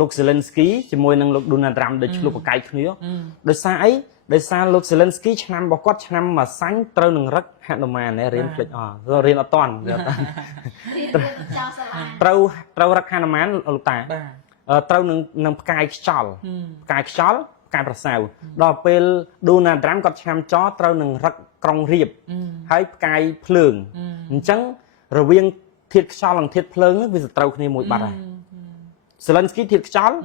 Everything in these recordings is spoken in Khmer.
លោក Zelensky ជាមួយនឹងលោក Donald Trump ដែលឆ្លុះប្រកែកគ្នាដោយសារអីដោយសារលោក Zelensky ឆ្នាំរបស់គាត់ឆ្នាំមួយសាញ់ត្រូវនឹងរឹកហនុមានរៀនភ្លេចរៀនអត់តាន់ត្រូវរឹកហនុមានលោកតាត្រូវនឹងផ្កាយខ្យល់ផ្កាយខ្យល់ផ្កាយប្រសើរដល់ពេល Donald Trump គាត់ឆ្នាំចត្រូវនឹងរឹកក្រុងរៀបហើយផ្កាយភ្លើងអញ្ចឹងរវាងធាតុខ្យល់និងធាតុភ្លើងវាសត្រូវគ្នាមួយបាត់ហើយ Zelensky ធាតុខ្យល់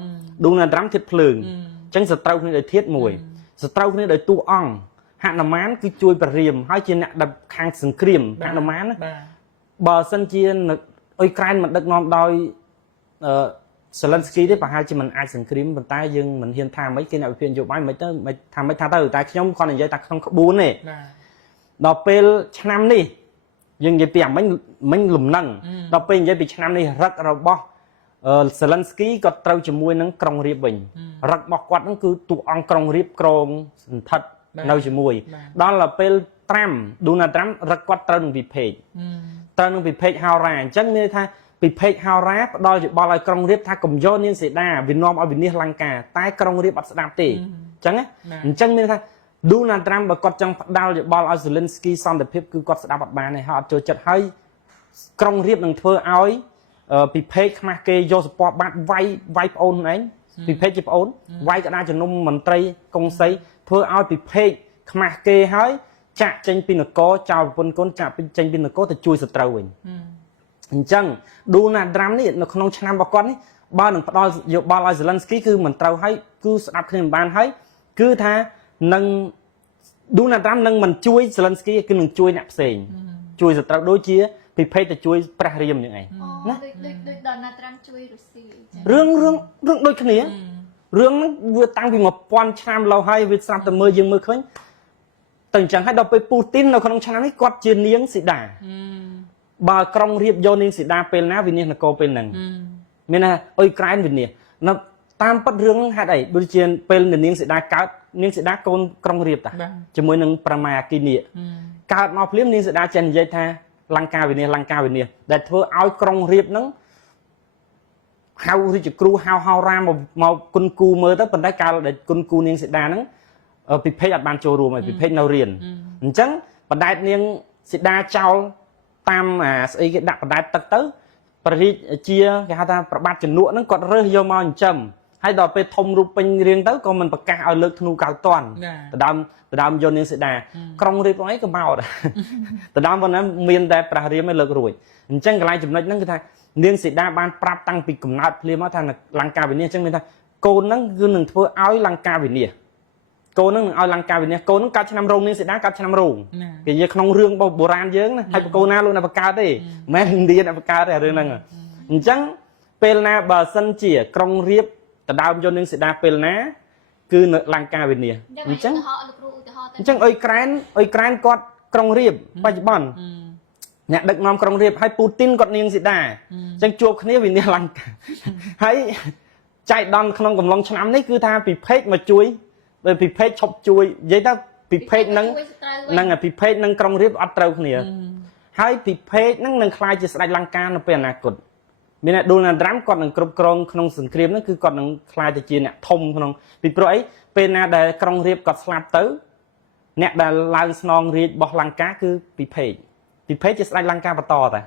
Donald Trump ធាតុភ្លើងអញ្ចឹងសត្រូវគ្នាដោយធាតុមួយសត្រូវគ្នាដោយតួអង្គហនុមានគឺជួយបរិយាមហើយជាអ្នកដឹកខាងសង្គ្រាមហនុមានបើសិនជាអ៊ុយក្រែនមិនដឹកនាំដោយZelensky ទេប្រហែលជាមិនអាចសង្គ្រាមប៉ុន្តែយើងមិនហ៊ានថាម៉េចគេអ្នកវិភាគនយោបាយមិនទៅថាម៉េចថាទៅតែខ្ញុំគាត់និយាយថាក្នុងក្បួនទេដល់ពេលឆ្នាំនេះយើងនិយាយពីមិញលំនឹងដល់ពេលនិយាយពីឆ្នាំនេះរឹករបស់ Zelensky ក៏ត្រូវជាមួយនឹងក្រុងរៀបវិញរឹករបស់គាត់ហ្នឹងគឺតួអង្គក្រុងរៀបក្រងសន្ធិដ្ឋនៅជាមួយដល់ពេលDonald Trump រឹកគាត់ត្រូវនឹងវិភេកហោរាអញ្ចឹងមានន័យថាពិភេកហោរាផ្ដល់យោបល់ឲ្យក្រុងរៀបថាកុំយកនាងសីតាវានាំឲ្យវិនិច្ឆ័យលង្កាតែក្រុងរៀបអត់ស្ដាប់ទេអញ្ចឹងអញ្ចឹងមានន័យថា Donald Trump បើគាត់ចង់ផ្ដល់យោបល់ឲ្យ Zelensky សន្តិភាពគឺគាត់ស្ដាប់អត់បានទេហើយអត់ចូលចិត្តហើយក្រុងរៀបនឹងធ្វើឲ្យពិភេកខ្មាស់គេយកសពតបាត់វាយប្អូនឯងពិភេកជាប្អូនវាយកដាជំនុំមន្ត្រីកុងសីធ្វើឲ្យពិភេកខ្មាស់គេហើយចាក់ចេញពីនគរចៅប្រពន្ធកូនចាក់ចេញពីនគរទៅជួយសត្រូវវិញអញ្ចឹង Donald Trump នេះនៅក្នុងឆ្នាំរបស់គាត់នេះបើនឹងផ្ដល់យោបល់ឲ្យ Zelensky គឺមិនត្រូវហើយគឺស្ដាប់គ្នាមិនបានហើយគឺថានឹង Donald Trump នឹងមិនជួយ Zelensky គឺនឹងជួយអ្នកផ្សេងជួយសត្រូវដូចជាពិភេកទៅជួយព្រះរាមយ៉ាងឯងណាដូច Donald Trump ជួយរុស្ស៊ីរឿងដូចគ្នារឿងហ្នឹងវាតាំងពី1000ឆ្នាំlâuហើយវាស្រាប់តែយើងមើលឃើញតែអញ្ចឹងហើយដល់ពេលពូទីននៅក្នុងឆ្នាំនេះគាត់ជានាងសីតាបើក្រុងរៀបយកនាងសីតាពេលណាវិនិច្ឆ័យនគរពេលហ្នឹងមានថាអ៊ុយក្រែនវិនិច្ឆ័យនៅតាមពិតរឿងហ្នឹងហេតុអីដូចជាពេលនាងសីតាកើតនាងសីតាកូនក្រុងរៀបតាជាមួយនឹងប្រមាអគិនីកើតមកភ្លាមនាងសីតាចេះនិយាយថាលង្កាវិនិច្ឆ័យដែលធ្វើឲ្យក្រុងរៀបហ្នឹងហៅរាជគ្រូហៅហោរាមកគុណគូមើលទៅប៉ុន្តែកាលដែលគុណគូនាងសីតាហ្នឹងពិភេកអត់បានចូលរួមហើយពិភេកនៅរៀនអញ្ចឹងបណ្ដែតនាងសីតាចោលតាមស្អីគេដាក់បណ្ដែតទឹកទៅព្រះរាជាគេហៅថាប្របាទជំនួកហ្នឹងគាត់រើសយកមកចិញ្ចឹមហើយដល់ពេលធំរូបពេញរៀងទៅក៏មិនប្រកាសឲ្យលើកធ្នូកៅតន់ដើមយកនាងសីតាក្រុងរៀបអីក៏មកដែរដើមប៉ុណ្ណាមានតែព្រះរាមឯងលើករួចអញ្ចឹងកន្លែងចំណុចហ្នឹងគឺថានាងសីតាបានប្រាប់តាំងពីកំណើតភ្លាមមកថាលង្កាវិនិច្ឆ័យអញ្ចឹងមានថាកូនហ្នឹងគឺនឹងធ្វើឲ្យលង្កាវិនិច្ឆ័យកូនហ្នឹងនឹងឲ្យលង្កាវិនិច្ឆ័យកូនហ្នឹងកើតឆ្នាំរោងនាងសីតាកើតឆ្នាំរោងគេនិយាយក្នុងរឿងបុរាណយើងណាហើយកូនណាលោកណាបកើតទេមិនមែនឥណ្ឌាណាបកើតទេរឿងហ្នឹងអញ្ចឹងពេលណាបើសិនជាក្រុងរៀបដដើមយកនាងសីតាពេលណាគឺនៅលង្កាវិនិច្ឆ័យអញ្ចឹងអ៊ុយក្រែនគាត់ក្រុងរៀបបច្ចុប្បន្នអ្នកដឹកនាំក្រុងរៀបហើយពូទីនគាត់នាងសីតាអញ្ចឹងជួបគ្នាវិនិច្ឆ័យលង្កាហើយចៃដន្យក្នុងកំឡុងឆ្នាំនេះគឺថាពិភេកមកជួយដោយពិភេកឈប់ជួយនិយាយទៅពិភេកនឹងពិភេកនឹងក្រុងរៀបអត់ត្រូវគ្នាហើយពិភេកនឹងខ្លាយជាស្ដេចលង្កានៅពេលអនាគតមានតែ Donald Trump គាត់នឹងគ្រប់គ្រងក្នុងសង្គ្រាមហ្នឹងគឺគាត់នឹងខ្លាយទៅជាអ្នកធំក្នុងពីព្រោះអីពេលណាដែលក្រុងរៀបគាត់ស្លាប់ទៅអ្នកដែលឡើងស្នងរាជរបស់លង្កាគឺពិភេកជាស្ដេចលង្កាបន្តតែ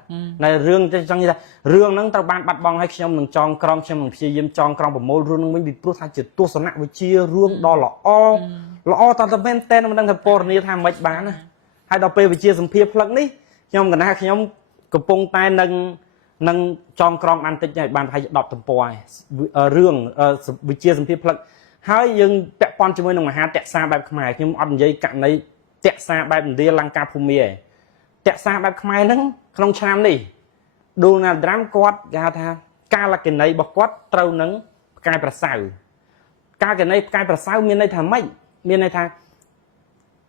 នៅរឿងចង់និយាយថារឿងហ្នឹងត្រូវបានបាត់បង់ហើយខ្ញុំនឹងចងក្រងខ្ញុំនឹងព្យាយាមចងក្រងប្រមូលរឿងហ្នឹងវិញពីព្រោះថាជាទស្សនវិជ្ជារឿងដ៏ល្អតតែមែនតែមិនដឹងថាពណ៌នាថាមិនបានណាហើយដល់ពេលវិជ្ជាសម្ភារផ្លឹកនេះខ្ញុំកណាខ្ញុំកំពុងតែនឹងចងក្រងបានតិចហើយបានប្រហែល10ទំព័រហើយរឿងវិជ្ជាសម្ភារផ្លឹកហើយយើងពាក់ព័ន្ធជាមួយនឹងមហាតក្សាបែបខ្មែរខ្ញុំអត់និយាយករណីតក្សាបែបឥណ្ឌាលង្កាភូមិទេតក្សាបែបខ្មែរហ្នឹងក្នុងឆ្នាំនេះ Donald Trump គាត់គេហៅថាកាលកិណីរបស់គាត់ត្រូវនឹងផ្កាយប្រសៅកាលកិណីផ្កាយប្រសៅមានន័យថាម៉េចមានន័យថា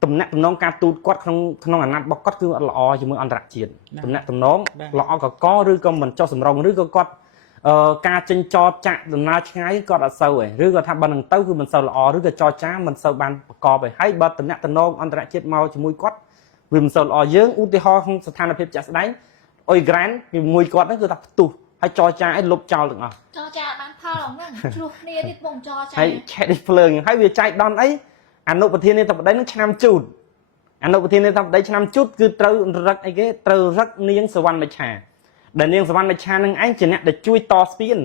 ទំនាក់ទំនងការទូតគាត់ក្នុងអាណត្តិរបស់គាត់គឺអត់ល្អជាមួយអន្តរជាតិទំនាក់ទំនងល្អកកឬក៏មិនចុះសម្រុងឬក៏គាត់ការចិញ្ចោចាក់ដំណើរឆ្ងាយគាត់អត់សូវទេឬក៏ថាបើនឹងទៅគឺមិនសូវល្អឬក៏ចរចាមិនសូវបានប្រកបទេហើយបើទំនាក់ទំនងអន្តរជាតិមកជាមួយគាត់វាមិនសូវល្អយើងឧទាហរណ៍ក្នុងស្ថានភាពជាក់ស្ដែងអ៊ុយក្រែនជាមួយគាត់ហ្នឹងគឺថាផ្ទុះហ ហើយចរចាឲ្យលុបចោលទាំងអស់ cho cha bán pha lỏng nè chuột nia đi bồng cho ហើយ cha ឆែកនេះភ្លើងហើយវាចែកដនអីអនុប្រធាននាយកបដីនឹងឆ្នាំជូតអនុប្រធាននាយកបដីឆ្នាំជូតគឺត្រូវរឹកអីគេត្រូវរឹកនាងសវណ្ណមច្ឆាដែលនាងសវណ្ណមច្ឆានឹងឯងជាអ្នកដែលជួយតស្ពាន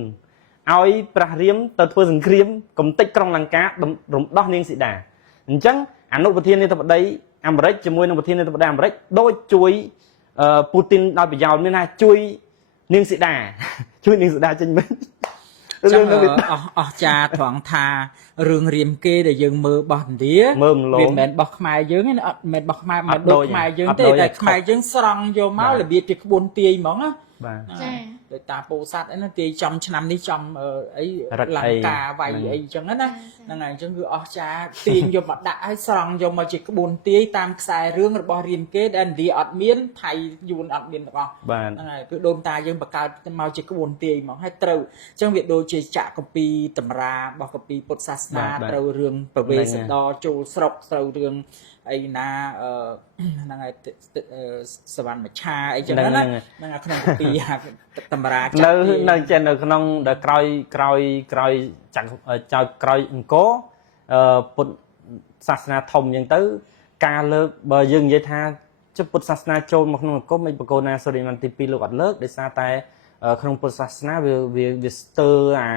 ឲ្យព្រះរាមទៅធ្វើសង្គ្រាមកំទេចក្រុងលង្ការំដោះនាងសីតាអញ្ចឹងអនុប្រធាននាយកបដីអាមេរិកជាមួយនឹងប្រធាននាយកបដីអាមេរិកដូចជួយពូទីនដោយប្រយោលមានថាជួយនាងសីតាជួយនាងសីតាចេញមិន ចឹងអស់ចាត្រង់ថារឿងរៀមគេដែលយើងមើលបោះឥណ្ឌា មើលម្លង វាមិនមែនបោះខ្មែរយើងទេអត់មែនបោះខ្មែរមកដូចខ្មែរយើងទេតែខ្មែរយើងស្រង់យកមករបៀបជាក្បួនទាយហ្មងណា បាទ ចា ដោយតាពោធិ៍សាត់អីណាទាយចំឆ្នាំនេះចំអី រឹក ល អី ង្កាវាយអីចឹងណាហ្នឹងហើយអញ្ចឹងគឺអស់ចាទាញយកមកដាក់ឲ្យស្រង់យកមកជាក្បួនទាយតាមខ្សែរឿងរបស់រៀមគេដែលឥណ្ឌាអត់មានថៃយួនអត់មានទាំងអស់ បាទ ហ្នឹងហើយគឺដូនតាយើងបង្កើតមកជាក្បួនទាយហ្មងហើយត្រូវអញ្ចឹងវាដូចជាចាក់កពីតម្រារបស់កពីពុទ្ធសាសនាត្រូវរឿងប្រវេសដរចូលស្រុកត្រូវរឿងអីណាហ្នឹងហើយសវណ្ណមច្ឆាអីចឹងណាហ្នឹងហើយក្នុងកពីតម្រាចាក់ នៅចេះនៅក្នុងដែលក្រោយចាក់ចៅក្រោយអង្គរពុទ្ធសាសនាធំអញ្ចឹងទៅការលើកបើយើងនិយាយថាជិះពុទ្ធសាសនាចូលមកក្នុងអង្គមមិនបកូនណាសូរីម៉ាន់ទី2លោកអត់លើកដោយសារតែក្នុងពុទ្ធសាសនាវាស្ទើរអា